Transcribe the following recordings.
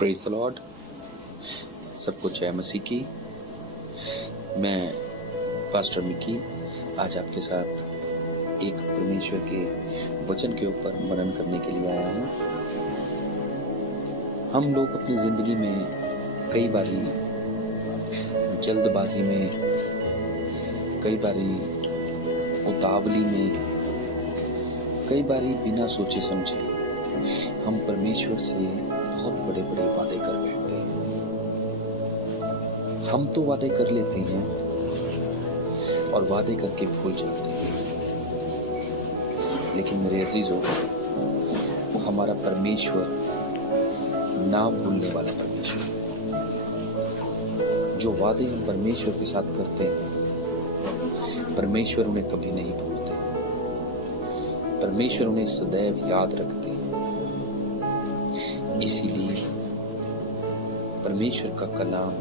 Praise the Lord. सबको जय मसीह की। मैं पास्टर मिकी आज आपके साथ एक परमेश्वर के वचन के ऊपर मनन करने के लिए आया हूँ। हम लोग अपनी ज़िंदगी में कई बारी जल्दबाजी में, कई बारी उतावली में, कई बारी बिना सोचे समझे हम परमेश्वर से बहुत बड़े बड़े वादे कर बैठते हैं। हम तो वादे कर लेते हैं और वादे करके भूल जाते हैं, लेकिन मेरे अजीजों, वो हमारा परमेश्वर ना भूलने वाला परमेश्वर है। जो वादे हम परमेश्वर के साथ करते हैं, परमेश्वर उन्हें कभी नहीं भूलते। परमेश्वर उन्हें सदैव याद रखते हैं। इसीलिए परमेश्वर का कलाम,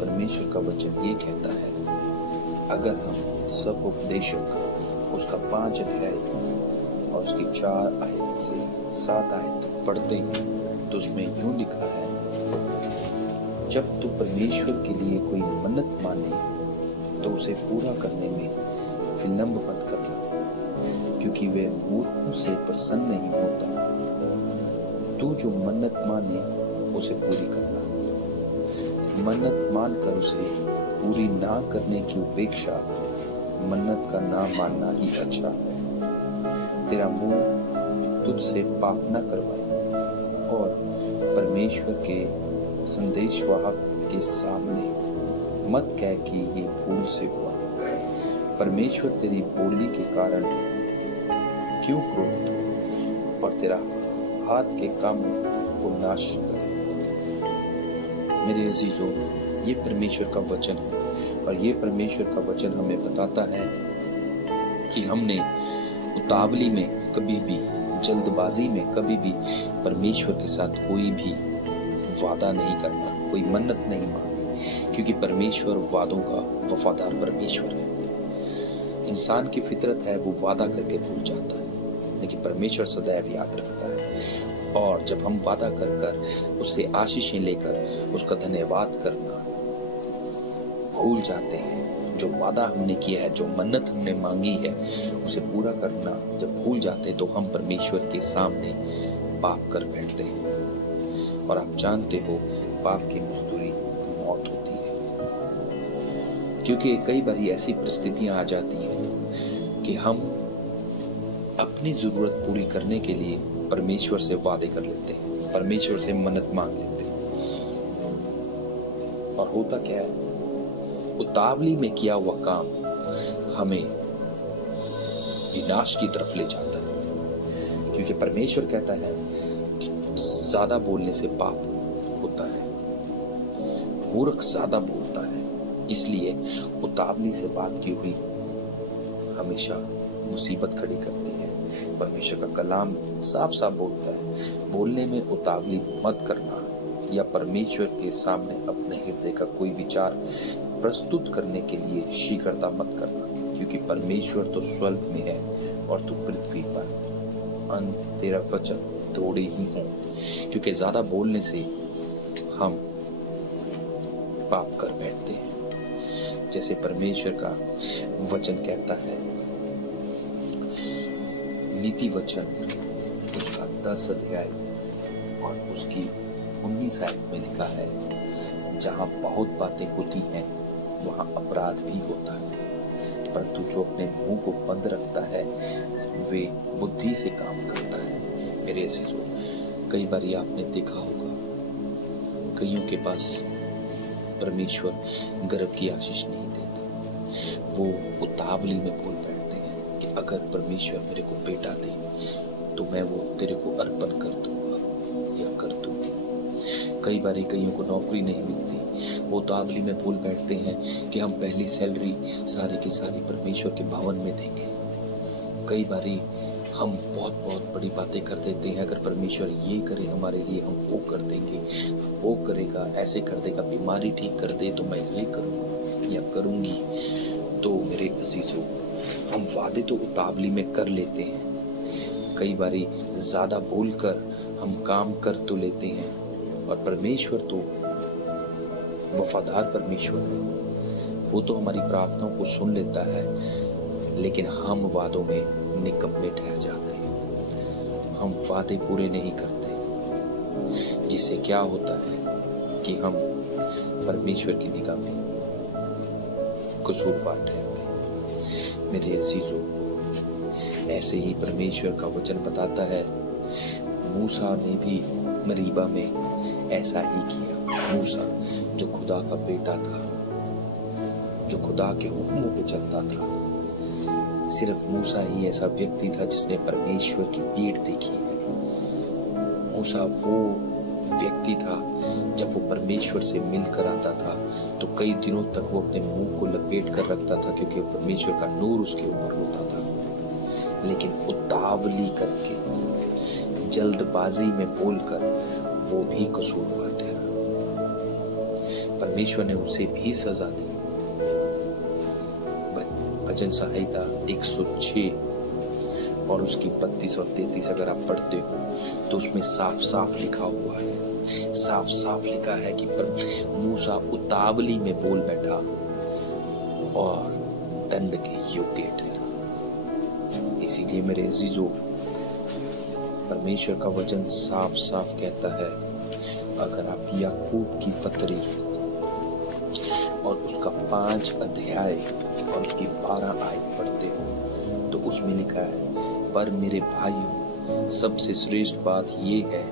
परमेश्वर का वचन ये कहता है, अगर हम सब उपदेशक उसका 5 अध्याय और उसकी 4 आयत से 7 आयत तक पढ़ते हैं तो उसमें यूं लिखा है, जब तू परमेश्वर के लिए कोई मन्नत माने तो उसे पूरा करने में विलंब मत करना, क्योंकि वह मूर्खों से प्रसन्न नहीं होता। तू जो मन्नत माने उसे पूरी करना। मन्नत मानकर उसे पूरी ना करने की उपेक्षा मन्नत का ना मानना ही अच्छा है। तेरा मुंह तुझसे पाप न करवाए और परमेश्वर के संदेशवाहक के सामने मत कह कि ये भूल से हुआ। परमेश्वर तेरी बोली के कारण क्यों क्रोधित हो और तेरा हाथ के काम को नाश करे। मेरे अजीजों, ये परमेश्वर का वचन है और ये परमेश्वर का वचन हमें बताता है कि हमने उतावली में कभी भी, जल्दबाजी में कभी भी परमेश्वर के साथ कोई भी वादा नहीं करना, कोई मन्नत नहीं मांगनी, क्योंकि परमेश्वर वादों का वफादार परमेश्वर है। इंसान की फितरत है, वो वादा करके भूल जाता है, लेकिन परमेश्वर सदैव याद रखता है। और जब हम वादा कर कर उससे आशीषें लेकर उसका धन्यवाद करना भूल जाते हैं, जो वादा हमने किया है, जो मन्नत हमने मांगी है, उसे पूरा करना जब भूल जाते हैं तो हम परमेश्वर के सामने पाप कर बैठते हैं। और आप जानते हो, पाप की मजदूरी मौत होती है, क्योंकि कई बार ऐसी परिस्थितियां आ जाती हैं कि हम अपनी जरूरत पूरी करने के लिए परमेश्वर से वादे कर लेते हैं, परमेश्वर से मन्नत मांग लेते हैं, और होता क्या है, उतावली में किया हुआ काम हमें विनाश की तरफ ले जाता है। क्योंकि परमेश्वर कहता है कि ज्यादा बोलने से पाप होता है, मूर्ख ज्यादा बोलता है, इसलिए उतावली से बात की हुई हमेशा मुसीबत खड़ी करती है। परमेश्वर का कलाम साफ साफ बोलता है, बोलने में उतावली मत करना, या परमेश्वर के सामने अपने हृदय का कोई विचार प्रस्तुत करने के लिए शीघ्रता मत करना, क्योंकि परमेश्वर तो स्वर्ग में है और तू पृथ्वी पर। तेरा वचन थोड़े ही हों, क्योंकि ज्यादा बोलने से हम पाप कर बैठते हैं। जैसे परमेश्वर का वचन कहता है, नीति वचन उसका 10 अध्याय और उसकी 19 आयत में लिखा है, जहां बहुत बातें होती हैं वहां अपराध भी होता है, परंतु जो अपने मुंह को बंद रखता है वे बुद्धि से काम करता है। मेरे अजीजों, कई बार आपने देखा होगा, कईयों के पास परमेश्वर गर्भ की आशीष नहीं देता। वो उतावली में बोल बैठते हैं कि अगर परमेश्वर मेरे को बेटा दे तो मैं वो तेरे को अर्पण कर दूंगा या कर दूंगी। कई बार कईयों को नौकरी नहीं मिलती, वो उतावली में बोल बैठते हैं कि हम पहली सैलरी सारी की सारी परमेश्वर के भवन में देंगे। कई बारी हम बहुत बहुत बड़ी बातें कर देते हैं, अगर परमेश्वर ये करे हमारे लिए हम वो कर देंगे, वो करेगा, ऐसे कर देगा, बीमारी ठीक कर दे तो मैं ये करूँगा या करूँगी। तो मेरे अजीजों, हम वादे तो उतावली में कर लेते हैं, कई बारी ज्यादा बोलकर हम काम कर तो लेते हैं, और परमेश्वर तो वफादार परमेश्वर है। वो तो हमारी प्रार्थनाओं को सुन लेता है, लेकिन हम वादों में निकम्मे ठहर जाते हैं। हम वादे पूरे नहीं करते, जिससे क्या होता है कि हम परमेश्वर की निगाह में कसूरवार ठहरते हैं। मेरे अजीजों, ऐसे ही परमेश्वर का वचन बताता है, मूसा ने भी मरीबा में ऐसा ही किया। मूसा जो खुदा का बेटा था, जो खुदा के हुक्मों पे चलता था, सिर्फ मूसा ही ऐसा व्यक्ति था जिसने परमेश्वर की पीठ देखी है। मूसा वो व्यक्ति था, जब वो परमेश्वर से मिलकर आता था तो कई दिनों तक वो अपने मुंह को लपेट कर रखता था, क्योंकि परमेश्वर का नूर उसके ऊपर होता था। लेकिन उतावली करके, जल्दबाजी में बोलकर वो भी कसूरवार ठहरा। परमेश्वर ने उसे भी सजा दी। भजन संहिता 106 और उसकी 32 और 33 अगर आप पढ़ते हो तो उसमें साफ साफ लिखा हुआ है, साफ साफ लिखा है कि मूसा उतावली में बोल बैठा और दंड के योग्य ठहरा। इसीलिए मेरे अजीजों, परमेश्वर का वचन साफ साफ कहता है, अगर आप याकूब की पत्री और उसका 5 अध्याय और उसकी 12 आयत पढ़ते हो तो उसमें लिखा है, पर मेरे भाइयों, सबसे श्रेष्ठ बात ये है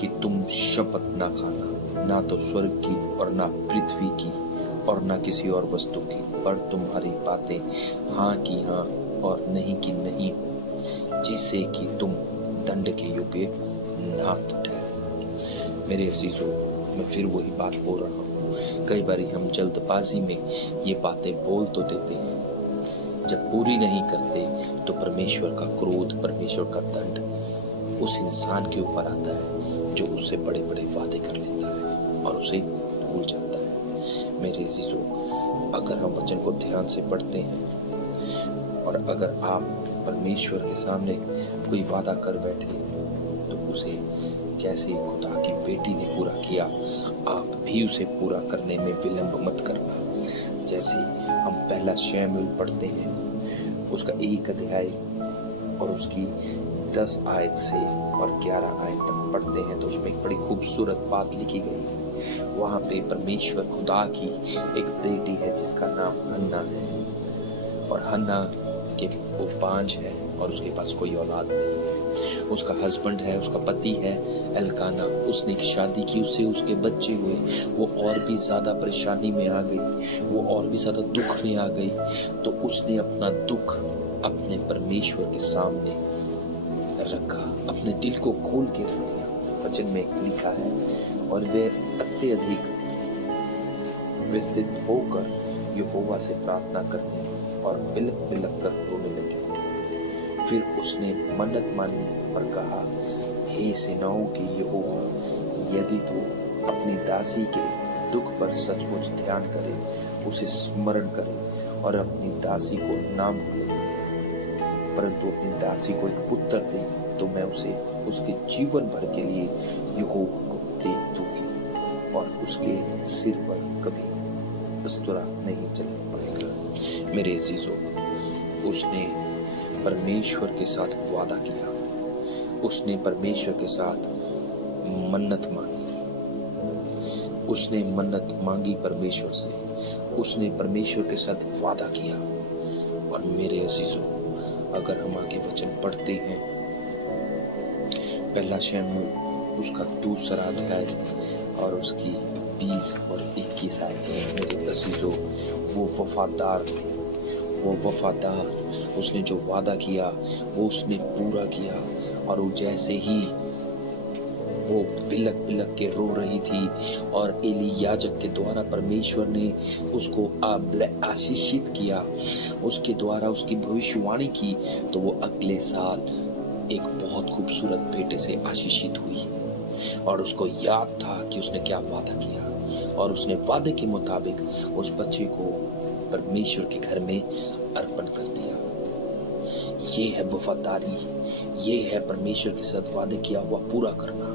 कि तुम शपथ ना खाना, ना तो स्वर्ग की और ना पृथ्वी की और ना किसी और वस्तु की, पर तुम्हारी बातें हाँ की हाँ और नहीं की नहीं हो, जिससे कि तुम दंड के योग्य ना ठहरे। मेरे अजीजों, मैं फिर वही बात बोल रहा हूँ, कई बार हम जल्दबाजी में ये बातें बोल तो देते हैं, जब पूरी नहीं करते तो परमेश्वर का क्रोध, परमेश्वर का दंड उस इंसान के ऊपर आता है जो उससे बड़े बड़े वादे कर लेता है और उसे भूल जाता है। मेरे अजीजों, अगर हम वचन को ध्यान से पढ़ते हैं और अगर आप परमेश्वर के सामने कोई वादा कर बैठे तो उसे जैसे खुदा की बेटी ने पूरा किया, आप भी उसे पूरा करने में विलंब मत करना। जैसे हम पहला शमूएल पढ़ते हैं, उसका 1 अध्याय और उसकी 10 आयत से और 11 आयत तक पढ़ते हैं तो उसमें एक बड़ी खूबसूरत बात लिखी गई है। वहाँ पे परमेश्वर खुदा की एक बेटी है जिसका नाम हन्ना है, और हन्ना के वो बांझ है और उसके पास कोई औलाद नहीं है। उसका हस्बैंड है, उसका पति है एल्काना, उसने एक शादी की, उससे उसके बच्चे हुए, वो और भी ज्यादा परेशानी में आ गई, वो और भी ज्यादा दुख में आ गई, तो उसने अपना दुख अपने परमेश्वर के सामने रखा, अपने दिल को खोल के रख दिया। वचन में लिखा है, और वे अत्यधिक विस्तृत होकर यहोवा से प्रार्थना करने और बिलक बिलक कर रोने लगे। फिर उसने मन्नत मानी और कहा, हे सेनाओं के यहोवा, यदि तू अपनी दासी के दुख पर सचमुच ध्यान करे, उसे स्मरण करे और अपनी दासी को ना भूले, परंतु अपनी दासी को एक पुत्र दे, तो मैं उसे उसके जीवन भर के लिए यहोवा को दे दूंगी और उसके सिर पर कभी बिस्तरा नहीं चलने पड़ेगा। मेरे अजीजों, उसने परमेश्वर के साथ वादा किया, उसने परमेश्वर के साथ मन्नत मांगी, उसने मन्नत मांगी परमेश्वर से, उसने परमेश्वर के साथ वादा किया। और मेरे अजीजों, अगर हम आगे वचन पढ़ते हैं, पहला शमूएल उसका 2 अध्याय और उसकी 20 और 21 आयत है। मेरे अजीजों, वो वफादार थे, वो वफादार, उसने जो वादा किया वो उसने पूरा किया। और वो जैसे ही वो बिलक बिलक के रो रही थी और एली याजक के द्वारा परमेश्वर ने उसको आशीषित किया, उसके द्वारा उसकी भविष्यवाणी की, तो वो अगले साल एक बहुत खूबसूरत बेटे से आशीषित हुई। और उसको याद था कि उसने क्या वादा किया, और उसने वादे के मुताबिक उस बच्चे को परमेश्वर के घर में अर्पण कर दिया। ये है वफादारी, ये है परमेश्वर के साथ वादे किया हुआ पूरा करना।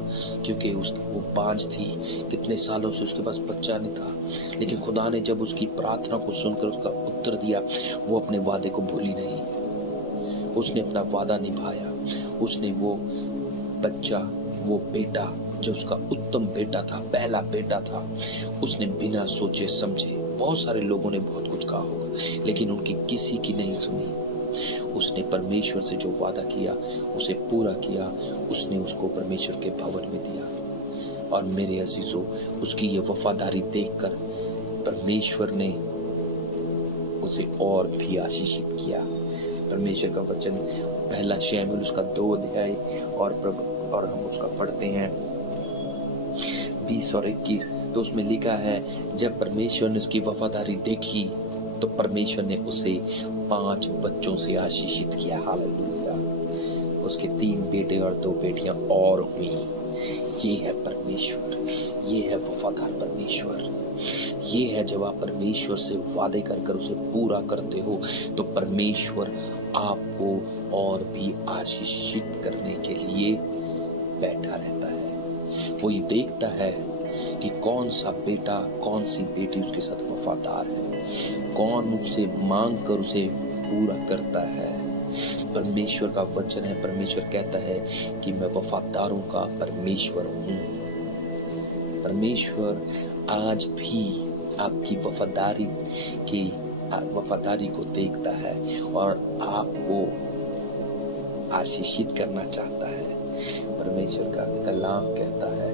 क्योंकि वो बांझ थी, कितने सालों से उसके पास बच्चा नहीं था, लेकिन खुदा ने जब उसकी प्रार्थना को सुनकर उसका उत्तर दिया, वो अपने वादे को भूली नहीं, उसने अपना वादा निभाया। उसने वो बच्चा, वो बेटा जो उसका उत्तम बेटा था, पहला बेटा था, उसने बिना सोचे समझे, बहुत सारे लोगों ने बहुत कुछ कहा होगा, लेकिन उनकी किसी की नहीं सुनी। उसने परमेश्वर से जो वादा किया उसे पूरा किया। उसने उसको परमेश्वर के भवन में दिया। और मेरे अजीजों, उसकी ये वफादारी देखकर परमेश्वर ने उसे और भी आशीषित किया। परमेश्वर का वचन पहला शमूएल उसका 2 अध्याय और हम उसका पढ़ते हैं 20 और 21। तो उसमें लिखा है, जब परमेश्वर ने उसकी वफादारी देखी तो परमेश्वर ने उसे 5 बच्चों से आशीषित किया। हालेलुया। उसके 3 बेटे और 2 बेटियां और हुई। ये है परमेश्वर, ये है वफादार परमेश्वर। ये है जब आप परमेश्वर से वादे कर उसे पूरा करते हो तो परमेश्वर आपको और भी आशीषित करने के लिए बैठा रहता है। वो ये देखता है कि कौन सा बेटा, कौन सी बेटी उसके साथ वफादार है, कौन उससे मांग कर उसे पूरा करता है। परमेश्वर का वचन है, परमेश्वर कहता है कि मैं वफादारों का परमेश्वर हूँ। परमेश्वर आज भी आपकी वफादारी को देखता है और आपको आशीषित करना चाहता है। परमेश्वर का कलाम कहता है,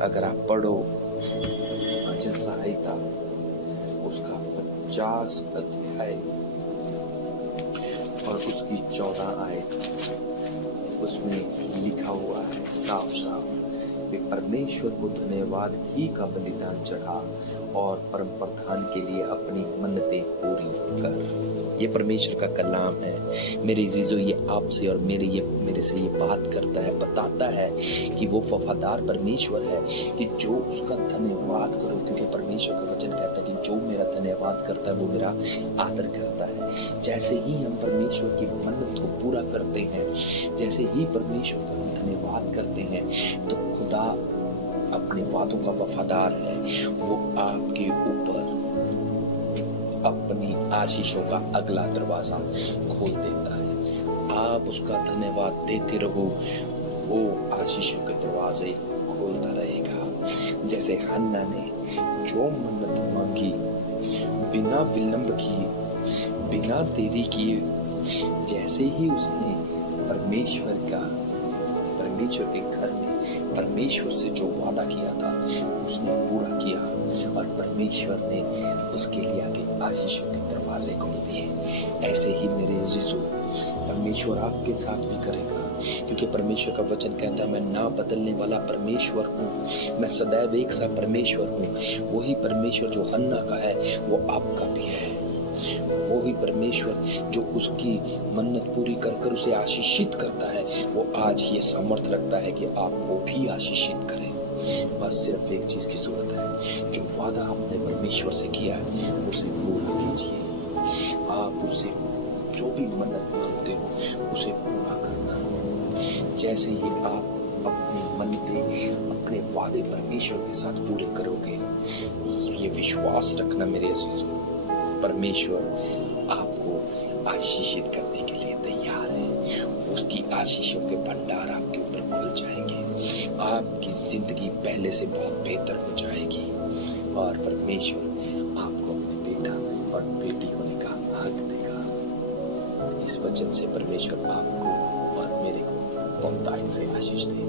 अगर आप पढ़ो भजन संहिता उसका 50 अध्याय और उसकी 14 आयत, उसमें लिखा हुआ है साफ साफ कि परमेश्वर को धन्यवाद ही का बलिदान चढ़ा और परम प्रधान के लिए अपनी मन्नतें पूरी कर। ये परमेश्वर का कलाम है मेरे अजीजों। ये आपसे और मेरे से ये बात करता है, बताता है कि वो वफादार परमेश्वर है कि जो उसका धन्यवाद करो। क्योंकि परमेश्वर का वचन कहता है कि जो मेरा धन्यवाद करता है वो मेरा आदर करता है। जैसे ही हम परमेश्वर की मन्नत को पूरा करते हैं, जैसे ही परमेश्वर का धन्यवाद करते हैं, तो खुदा अपने वादों का वफादार है। वो आपके ऊपर अपनी आशीषों का अगला दरवाजा खोल देता है। आप उसका धन्यवाद देते रहो, वो आशीषों के दरवाजे खोलता रहेगा। जैसे हन्ना ने जो मन्नत मांगी, बिना विलंब किए, बिना देरी किए, जैसे ही उसने परमेश्वर के घर में परमेश्वर से जो वादा किया था उसने पूरा किया और परमेश्वर ने उसके लिए आगे आशीषों के दरवाजे खोल दिए। ऐसे ही मेरे अजीजों, परमेश्वर आपके साथ भी करेगा। क्योंकि परमेश्वर का वचन कहता है, मैं ना बदलने वाला परमेश्वर हूँ, मैं सदैव एक सा परमेश्वर हूँ। वही परमेश्वर जो हन्ना का है वो आपका भी है। वही परमेश्वर जो उसकी मन्नत पूरी कर उसे आशीषित करता है, वो आज ये सामर्थ्य रखता है कि आपको भी आशीषित करे। बस सिर्फ एक चीज की जरूरत है, जो वादा आपने परमेश्वर से किया है उसे पूरा कीजिए। आप उसे जो भी मन्नत मांगते हो उसे पूरा करना। जैसे ही आप अपनी मन्नतें, अपने वादे परमेश्वर के साथ पूरे करोगे, ये विश्वास रखना मेरे अजीजों, परमेश्वर आपको आशीषित करने के लिए तैयार है। उसकी आशीषों के भंडार आपके ऊपर खुल जाएंगे। आपकी जिंदगी पहले से बहुत बेहतर हो जाएगी और परमेश्वर आपको अपने बेटा और बेटी होने का हक देगा। इस वचन से परमेश्वर आपको और मेरे को बहुत से आशीष दे।